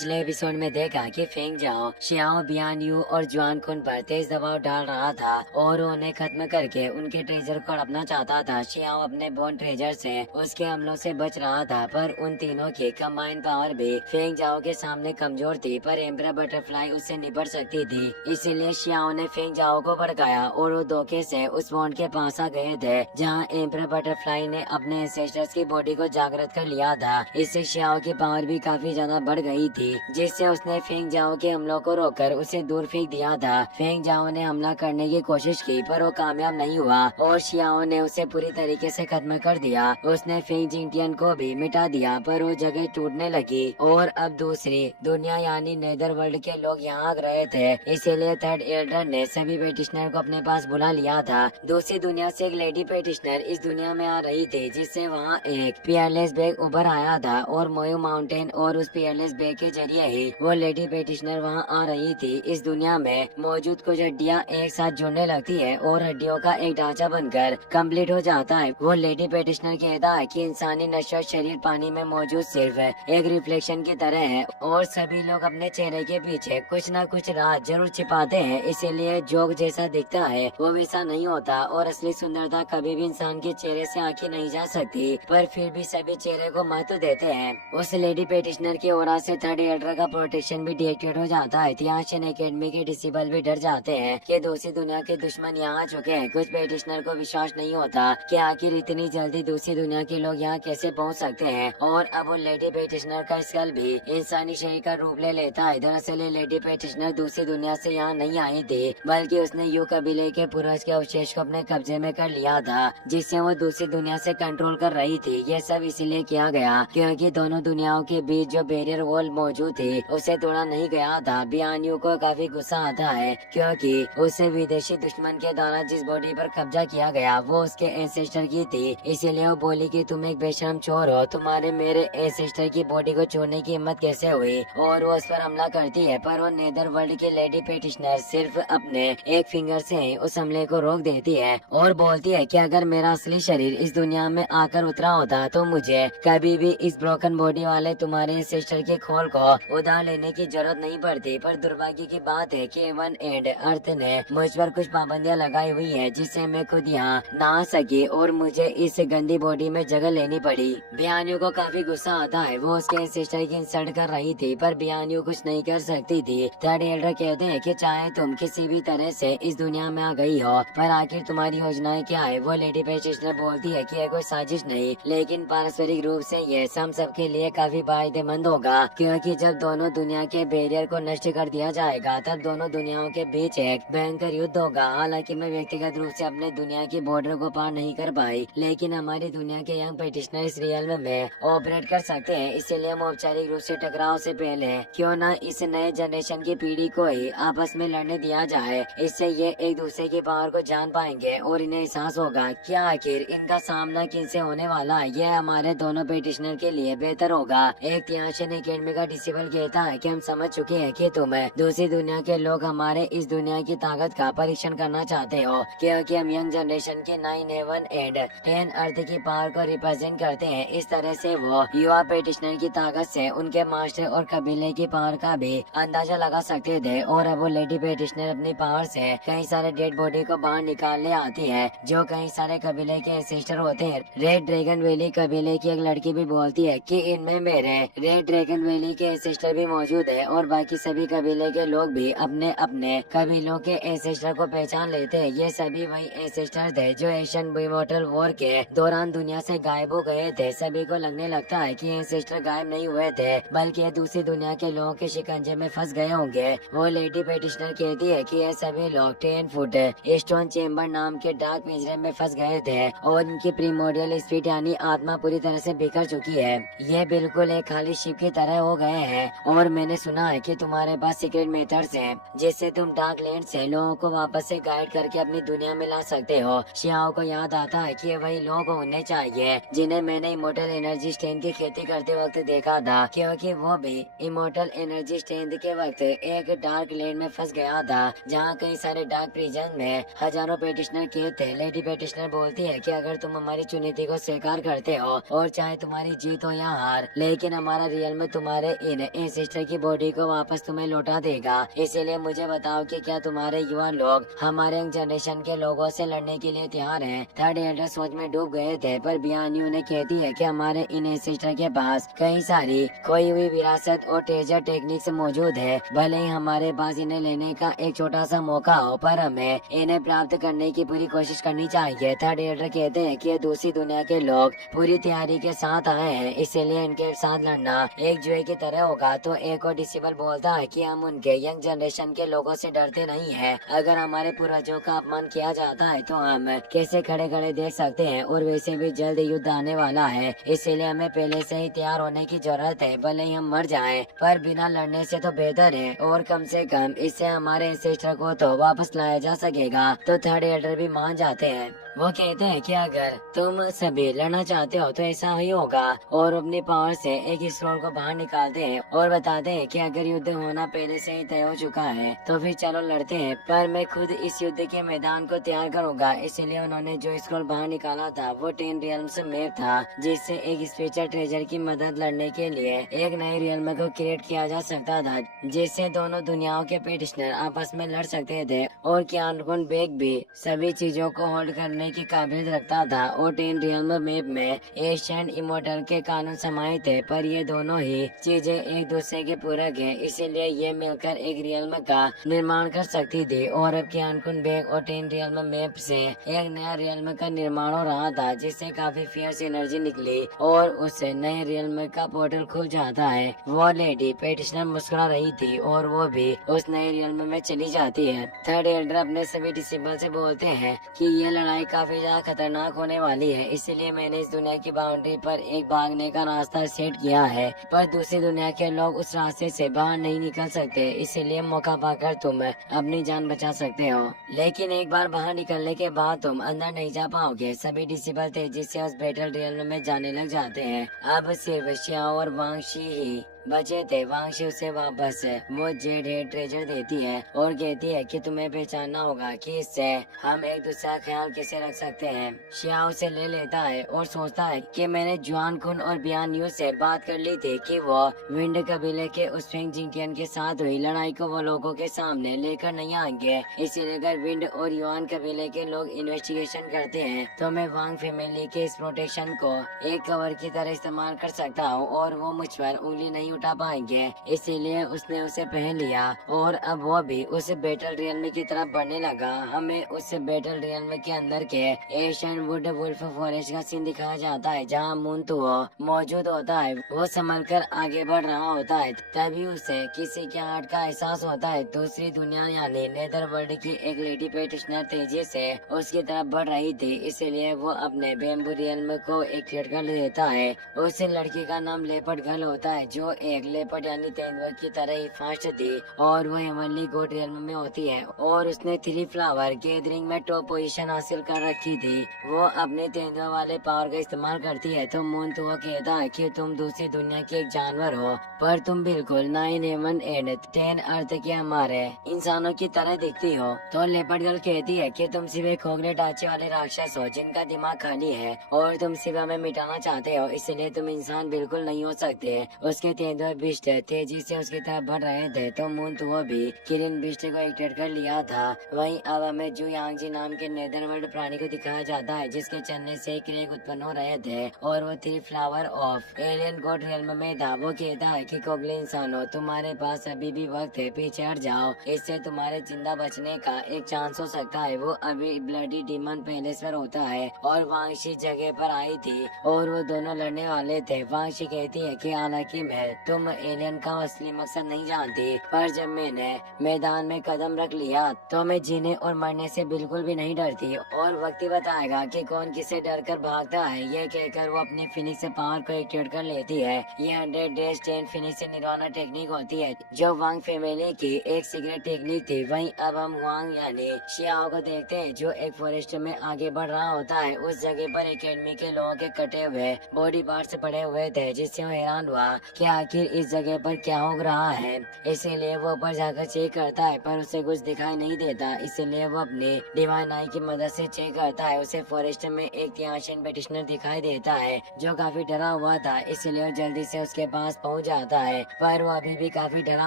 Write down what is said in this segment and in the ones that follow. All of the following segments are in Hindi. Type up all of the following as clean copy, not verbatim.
पिछले एपिसोड में देखा कि फेंग जाओ शियाओ बियान यू और जुआन कुन पर तेज दबाव डाल रहा था और उन्हें खत्म करके उनके ट्रेजर को हड़पना चाहता था। शियाओ अपने बोन ट्रेजर से उसके हमलों से बच रहा था, पर उन तीनों की कंबाइन पावर भी फेंग जाओ के सामने कमजोर थी, पर एम्परर बटरफ्लाई उससे निपट सकती थी। इसीलिए शियाओ ने फेंग जाओ को भड़काया और वो धोखे से उस बोन के पास आ गए थे जहाँ एम्परर बटरफ्लाई ने अपने एंसेस्टर्स की बॉडी को जागृत कर लिया था। इससे शियाओ की पावर भी काफी ज्यादा बढ़ गई थी, जिससे उसने फेंग जाओ के हमलों को रोककर उसे दूर फेंक दिया था। फेंग जाओ ने हमला करने की कोशिश की, पर वो कामयाब नहीं हुआ और शियाओ ने उसे पूरी तरीके से खत्म कर दिया। उसने फेंग जिंगटियन को भी मिटा दिया, पर वो जगह टूटने लगी और अब दूसरी दुनिया यानी नेदर वर्ल्ड के लोग यहाँ आ रहे थे। इसीलिए थर्ड एल्डर ने सभी पेटिशनर को अपने पास बुला लिया था। दूसरी दुनिया से एक लेडी पेटिशनर इस दुनिया में आ रही थी, जिससे वहाँ एक पियरलेस बैग उभर आया था और मोयू माउंटेन और उस पियरलेस बैग के जरिए ही वो लेडी पेटिशनर वहाँ आ रही थी। इस दुनिया में मौजूद कुछ हड्डियाँ एक साथ जुड़ने लगती है और हड्डियों का एक ढांचा बनकर कंप्लीट हो जाता है। वो लेडी पेटिशनर कहता है कि इंसानी नश्वर शरीर पानी में मौजूद सिर्फ एक रिफ्लेक्शन की तरह है और सभी लोग अपने चेहरे के पीछे कुछ न कुछ राज जरूर छिपाते हैं। इसीलिए जोक जैसा दिखता है वो वैसा नहीं होता और असली सुंदरता कभी भी इंसान के चेहरे से आंखें नहीं जा सकती, पर फिर भी सभी चेहरे को महत्व देते हैं। उस लेडी पेटिशनर की ओर से थर्ड एल्डर का प्रोटेक्शन भी डीएक्टिवेट हो जाता है। थियांशिन एकेडमी के डिसिबल भी डर जाते हैं कि दूसरी दुनिया के दुश्मन यहाँ आ चुके हैं। कुछ पेटिशनर को विश्वास नहीं होता कि आखिर इतनी जल्दी दूसरी दुनिया के लोग यहाँ कैसे पहुँच सकते हैं, और अब वो लेडी पेटिशनर का स्कल भी इंसानी शरीर का रूप ले लेता है। दरअसल ये लेडी पेटिशनर दूसरी दुनिया से यहाँ नहीं आई थी, बल्कि उसने यू कबीले के पूर्वज के अवशेष को अपने कब्जे में कर लिया था, जिससे वो दूसरी दुनिया से कंट्रोल कर रही थी। ये सब इसीलिए किया गया क्योंकि दोनों दुनियाओं के बीच जो बैरियर वॉल मौजूद थी उसे तोड़ा नहीं गया था। बियानियो को काफी गुस्सा आता है क्योंकि उसे विदेशी दुश्मन के द्वारा जिस बॉडी पर कब्जा किया गया वो उसके एंसेस्टर की थी। इसीलिए वो बोली कि तुम एक बेशरम चोर हो, तुम्हारे मेरे एंसेस्टर की बॉडी को छूने की हिम्मत कैसे हुई, और वो उस पर हमला करती है। पर वो नेदर वर्ल्ड की लेडी पेटिशनर सिर्फ अपने एक फिंगर से उस हमले को रोक देती है और बोलती है कि अगर मेरा असली शरीर इस दुनिया में आकर उतरा होता तो मुझे कभी भी इस ब्रोकन बॉडी वाले तुम्हारे सिस्टर के खोल को उधार लेने की जरूरत नहीं पड़ती। पर दुर्भाग्य की बात है कि वन एंड अर्थ ने मुझ पर कुछ पाबंदियां लगाई हुई है, जिससे मैं खुद यहाँ ना आ सकी और मुझे इस गंदी बॉडी में जगह लेनी पड़ी। बियानियो को काफी गुस्सा आता है। वो उसके सिस्टर की इंसल्ट कर रही थी, पर बियानियो कुछ नहीं कर सकती थी। थर्ड एल्डर कहते हैं कि चाहे तुम किसी भी तरह से इस दुनिया में आ गई हो, पर आखिर तुम्हारी योजनाएं क्या है। वो लेडी पेटिशनर बोलती है कि यह कोई साजिश नहीं, लेकिन पारस्परिक रूप से ये हम सबके लिए काफी फायदेमंद होगा, क्योंकि जब दोनों दुनिया के बैरियर को नष्ट कर दिया जाएगा तब दोनों दुनियाओं के बीच एक भयंकर युद्ध होगा। हालांकि मैं व्यक्तिगत रूप से अपने दुनिया की बॉर्डर को पार नहीं कर पाई, लेकिन हमारी दुनिया के यंग पेटिशनर इस रियल में ऑपरेट कर सकते हैं। इसीलिए हम औपचारिक रूप से टकराव से पहले क्यों न इस नए जनरेशन की पीढ़ी को ही आपस में लड़ने दिया जाए। इससे ये एक दूसरे की पावर को जान पाएंगे और इन्हें एहसास होगा कि आखिर इनका सामना किनसे होने वाला है। यह हमारे दोनों पेटिशनर के लिए बेहतर होगा। एक थियांशिन एकेडमी का डिसिबल कहता है कि हम समझ चुके हैं कि तुम दूसरी दुनिया के लोग हमारे इस दुनिया की ताकत का परीक्षण करना चाहते हो, क्योंकि हम यंग जनरेशन के 9 हेवन एंड 10 अर्थ की पावर को रिप्रेजेंट करते हैं। इस तरह से वो युवा पेटिशनर की ताकत से उनके मास्टर और कबीले की पावर का भी अंदाजा लगा सकते थे। और अब वो लेडी पेटिशनर अपनी पावर से कई सारे डेड बॉडी को बाहर निकालने आती है, जो कई सारे कबीले के एंसेस्टर होते हैं। रेड ड्रैगन वैली कबीले की एक लड़की भी बोलती है कि इनमें मेरे रेड ड्रैगन वैली के एंसेस्टर भी मौजूद है, और बाकी सभी कबीले के लोग भी अपने अपने कबीलों के एंसेस्टर को पहचान लेते हैं। ये सभी वही एंसेस्टर थे जो एशियन बिमोर्टल वॉर के दौरान दुनिया से गायब हो गए थे। सभी को लगने लगता है कि एंसेस्टर गायब नहीं हुए थे, बल्कि ये दूसरी दुनिया के लोगों के शिकंजे में फंस गए होंगे। वो लेडी पेटिशनर कहती है कि ये सभी लोग 10 फुट स्टोन चेम्बर नाम के डार्क पिंजरे में फंस गए थे और इनकी प्रीमोडियल स्पिरिट यानी आत्मा पूरी तरह से बिखर चुकी है। ये बिल्कुल एक खाली शिप की तरह हो गए हैं, और मैंने सुना है कि तुम्हारे पास सीक्रेट मेथड्स हैं जिससे तुम डार्क लैंड से लोगों को वापस से गाइड करके अपनी दुनिया में ला सकते हो। शियाओ को याद आता है कि ये वही लोग होने चाहिए जिन्हें मैंने इमोर्टल एनर्जी स्ट्रेंथ की खेती करते वक्त देखा था, क्योंकि वो भी इमोर्टल एनर्जी स्ट्रेंथ के वक्त एक डार्क लैंड में फंस गया था जहाँ कई सारे डार्क प्रिजन में हजारों पेटिशनर कैद थे। लेडी पेटिशनर बोलती है कि अगर तुम हमारी चुनौती को स्वीकार करते हो, और चाहे तुम्हारी जीत हो या हार, लेकिन हमारा रियल में तुम्हारे इन एंसेस्टर की बॉडी को वापस तुम्हें लौटा देगा। इसीलिए मुझे बताओ कि क्या तुम्हारे युवा लोग हमारे यंग जनरेशन के लोगों से लड़ने के लिए तैयार हैं? थर्ड एल्डर सोच में डूब गए थे, पर बियानी उन्हें कहती है कि हमारे इन एंसेस्टर के पास कई सारी खोई हुई विरासत और ट्रेजर टेक्निक्स मौजूद है। भले ही हमारे पास इन्हें लेने का एक छोटा सा मौका हो, पर हमें इन्हें प्राप्त करने की पूरी कोशिश करनी चाहिए। थर्ड एल्डर कहते हैं कि दूसरी दुनिया के लोग पूरी तैयारी के साथ आए हैं, इसीलिए इनके साथ लड़ना एक जुए की तरह होगा। तो एक और डिसिबल बोलता है कि हम उनके यंग जनरेशन के लोगों से डरते नहीं है। अगर हमारे पूर्वजों का अपमान किया जाता है तो हम कैसे खड़े खड़े देख सकते हैं, और वैसे भी जल्द युद्ध आने वाला है, इसीलिए हमें पहले से ही तैयार होने की जरूरत है। भले ही हम मर जाएं, पर बिना लड़ने से तो बेहतर है, और कम से कम इससे हमारे एंसेस्टर को तो वापस लाया जा सकेगा। तो थर्ड एल्डर भी मान जाते हैं। वो कहते हैं कि अगर तुम सभी लड़ना चाहते हो तो ऐसा ही होगा, और अपनी पावर से एक स्क्रॉल को बाहर निकालते हैं और बताते हैं कि अगर युद्ध होना पहले से ही तय हो चुका है तो फिर चलो लड़ते हैं, पर मैं खुद इस युद्ध के मैदान को तैयार करूंगा। इसलिए उन्होंने जो स्क्रॉल बाहर निकाला था वो 10 रियल्म्स मैप था, जिससे एक स्पेशल ट्रेजर की मदद लड़ने के लिए एक नए रियल्म को क्रिएट किया जा सकता था, जिससे दोनों दुनियाओं के पेटिशनर आपस में लड़ सकते थे। और क्यानकुन बेग भी सभी चीजों को होल्ड करने की काबिलियत रखता था, और 10 रियल्म मैप में एशियन इमोर्टल के कानून समाहित थे, पर ये दोनों ही चीजें एक दूसरे के पूरक है, इसीलिए ये मिलकर एक रियल्म का निर्माण कर सकती थी। और अब क्यानकुन बेग और 10 रियल्म मैप से एक नया रियल्म का निर्माण हो रहा था, जिससे काफी फियर्स एनर्जी निकली और उससे नए रियल्म का पोर्टल खुल जाता है। वो लेडी पेटिशनर मुस्कुरा रही थी और वो भी उस नए रियल्म में चली जाती है। थर्ड एल्डर अपने सभी डिसिबल से बोलते हैं कि ये लड़ाई काफी ज्यादा खतरनाक होने वाली है, इसीलिए मैंने इस दुनिया की बाउंड्री पर एक भागने का रास्ता सेट किया है, पर दूसरी दुनिया के लोग उस रास्ते से बाहर नहीं निकल सकते, इसीलिए मौका पाकर तुम अपनी जान बचा सकते हो, लेकिन एक बार बाहर निकलने के बाद तुम अंदर नहीं जा पाओगे। सभी डिसिबल तेजी से उस बैटल रियल में जाने लग जाते हैं। अब सिर्फ श्याओ और वांगशी ही बचे थे। वांगशी उसे वापस वो जेड हेड ट्रेजर देती है और कहती है कि तुम्हें पहचानना होगा कि इससे हम एक दूसरा ख्याल कैसे रख सकते हैं। श्याओ उसे ले लेता है और सोचता है कि मैंने जुआन कुन और बियान यू से बात कर ली थी कि वो विंड कबीले के उस फेंग जिंकियन के साथ हुई लड़ाई को वो लोगों के सामने लेकर नहीं आएंगे, इसीलिए अगर विंड और युआन कबीले के लोग इन्वेस्टिगेशन करते हैं तो मैं वांग फैमिली के इस प्रोटेक्शन को एक कवर की तरह इस्तेमाल कर सकता हूँ और वो मुझ पर उंगली नहीं उठा पाएंगे। इसीलिए उसने उसे पहन लिया और अब वो भी उस बैटल रियल्म की तरफ बढ़ने लगा। हमें उस बैटल रियल्म के अंदर के एशियन वुड वुल्फ फॉरेस्ट का सीन दिखाया जाता है, जहाँ मूनतुओ मौजूद होता है। वो संभल कर आगे बढ़ रहा होता है, तभी उसे किसी के हार्ट का एहसास होता है। दूसरी दुनिया यानी नेदरवर्ल्ड की एक लेडी पेटिशनर तेजी से उसकी तरफ बढ़ रही थी, इसीलिए वो अपने बेम्बू रियल्म को एक्टिवेट कर देता है। उस लड़की का नाम लेपर्ड गर्ल होता है, जो एक लेपर्ड यानी तेंदुआ की तरह ही फास्ट थी, और वो हेवनली गोड रियल्म में होती है और उसने 3 फ्लावर गैदरिंग में टॉप पोजीशन हासिल कर रखी थी। वो अपने तेंदुआ वाले पावर का इस्तेमाल करती है। तो मूनतुओ कहता है कि तुम दूसरी दुनिया के एक जानवर हो, पर तुम बिल्कुल 9 हेवन एंड 10 अर्थ के हमारे इंसानों की तरह दिखती हो। तो लेपर्ड गर्ल कहती है कि तुम सिर्फ एक खोखले ढांचे वाले राक्षस हो जिनका दिमाग खाली है, और तुम सिर्फ हमें मिटाना चाहते हो, इसलिए तुम इंसान बिल्कुल नहीं हो सकते। उसके तेंदुआ बिस्ट तेजी से उसकी तरफ बढ़ रहे थे, तो मूनतुओ भी किरिन बिस्ट को एक्टिवेट कर लिया था। वहीं अब हमें जू यांगजी नाम के नेदरवर्ल्ड प्राणी को दिखाया जाता है, जिसके चलने से क्रेग उत्पन्न हो रहे थे, और वो 3 flower of alien God realm में था। वो कहता है कि कोगले इंसानों, तुम्हारे पास अभी भी वक्त है, पीछे हट जाओ, इससे तुम्हारे जिंदा बचने का एक चांस हो सकता है। वो अभी ब्लडी डीमन पैलेस पर होता है और वांगशी जगह पर आई थी और वो दोनों लड़ने वाले थे। वांगशी कहती है कि हालांकि मैं तुम एलियन का असली मकसद नहीं जानती, पर जब मैंने मैदान में कदम रख लिया तो मैं जीने और मरने से बिल्कुल भी नहीं डरती, और वक्त ही बताएगा कि कौन किसे डर कर भागता है। ये कहकर वो अपनी फिनिक्स पावर को एक्टिवेट कर लेती है। ये 100 डेज 10 फिनिक्स से निर्वाणा टेक्निक होती है, जो वांग फैमिली की एक सीक्रेट टेक्निक थी। वहीं अब हम वांग यानी शियाओ को देखते हैं, जो एक फॉरेस्ट में आगे बढ़ रहा होता है। उस जगह पर एकेडमी के लोगों के कटे हुए बॉडी पार्ट्स पड़े हुए थे, जिससे वो हैरान हुआ कि आखिर इस जगह पर क्या हो रहा है। इसीलिए वो ऊपर जाकर चेक करता है पर उसे कुछ दिखाई नहीं देता। इसीलिए वो अपने डिवाइन आई की मदद से चेक करता है। उसे फॉरेस्ट में एक तियाशियन पेटिशनर दिखाई देता है जो काफी डरा हुआ था। इसलिए वो जल्दी से उसके पास पहुंच जाता है पर वो अभी भी काफी डरा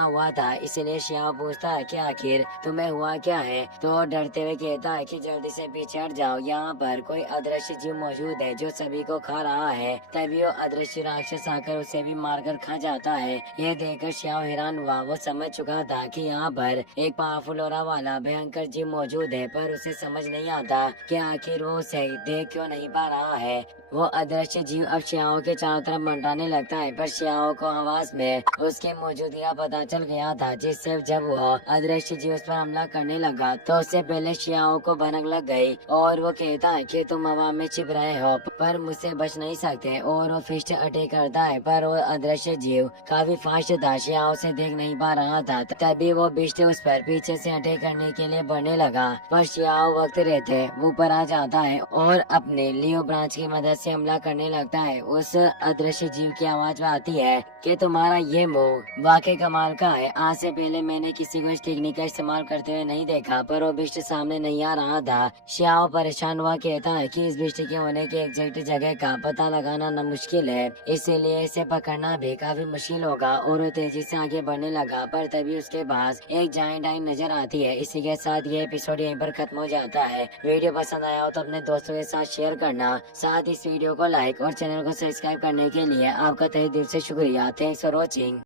हुआ था। इसलिए शियाओ पूछता है कि आखिर तुम्हें हुआ क्या है। तो वो डरते हुए कहता है कि जल्दी से पीछे हट जाओ, यहाँ पर कोई अदृश्य जीव मौजूद है जो सभी को खा रहा है। तभी वो अदृश्य राक्षस आकर उसे भी मारकर खा जाता है। ये देखकर शियाओ हैरान हुआ। वो समझ चुका था कि यहाँ पर एक पावरफुल ऑरा वाला भयंकर जीव मौजूद है पर उसे समझ नहीं आता कि आखिर वो उसे देख क्यों नहीं पा रहा है। वो अदृश्य जीव अब शियाओ के चारों तरफ मंडराने लगता है पर शियाओ को आवाज में उसके मौजूदगी का पता चल गया था, जिससे जब वो अदृश्य जीव उस पर हमला करने लगा तो उससे पहले शियाओ को भनक लग गई और वो कहता है कि तुम हवा में छिप रहे हो पर मुझसे बच नहीं सकते। और वो फिस्ट अटैक करता है पर वो अदृश्य जीव काफी फास्ट था, शियाओ से देख नहीं पा रहा था। तभी वो बिस्ट उस पर पीछे से अटैक करने के लिए बढ़ने लगा पर शियाओ वक्त रहते ऊपर आ जाता है और अपने लियो ब्रांच की मदद से हमला करने लगता है। उस अदृश्य जीव की आवाज आती है कि तुम्हारा ये मुंह वाकई कमाल का है। आज से पहले मैंने किसी को इस टेक्निक का इस्तेमाल करते हुए नहीं देखा। पर वो बिस्ट सामने नहीं आ रहा था। शियाओ परेशान हुआ कहता है कि इस बिस्ट के होने की एग्जैक्ट जगह का पता लगाना न मुश्किल है, इसीलिए इसे पकड़ना भी काफी मुश्किल होगा। और वो तेजी से आगे बढ़ने लगा पर तभी उसके पास एक जायंट आई नजर आती है। इसी के साथ ये एपिसोड यहीं पर खत्म हो जाता है। वीडियो पसंद आया हो तो अपने दोस्तों के साथ शेयर करना, साथ इस वीडियो को लाइक और चैनल को सब्सक्राइब करने के लिए आपका तहे दिल से शुक्रिया। Thanks for watching.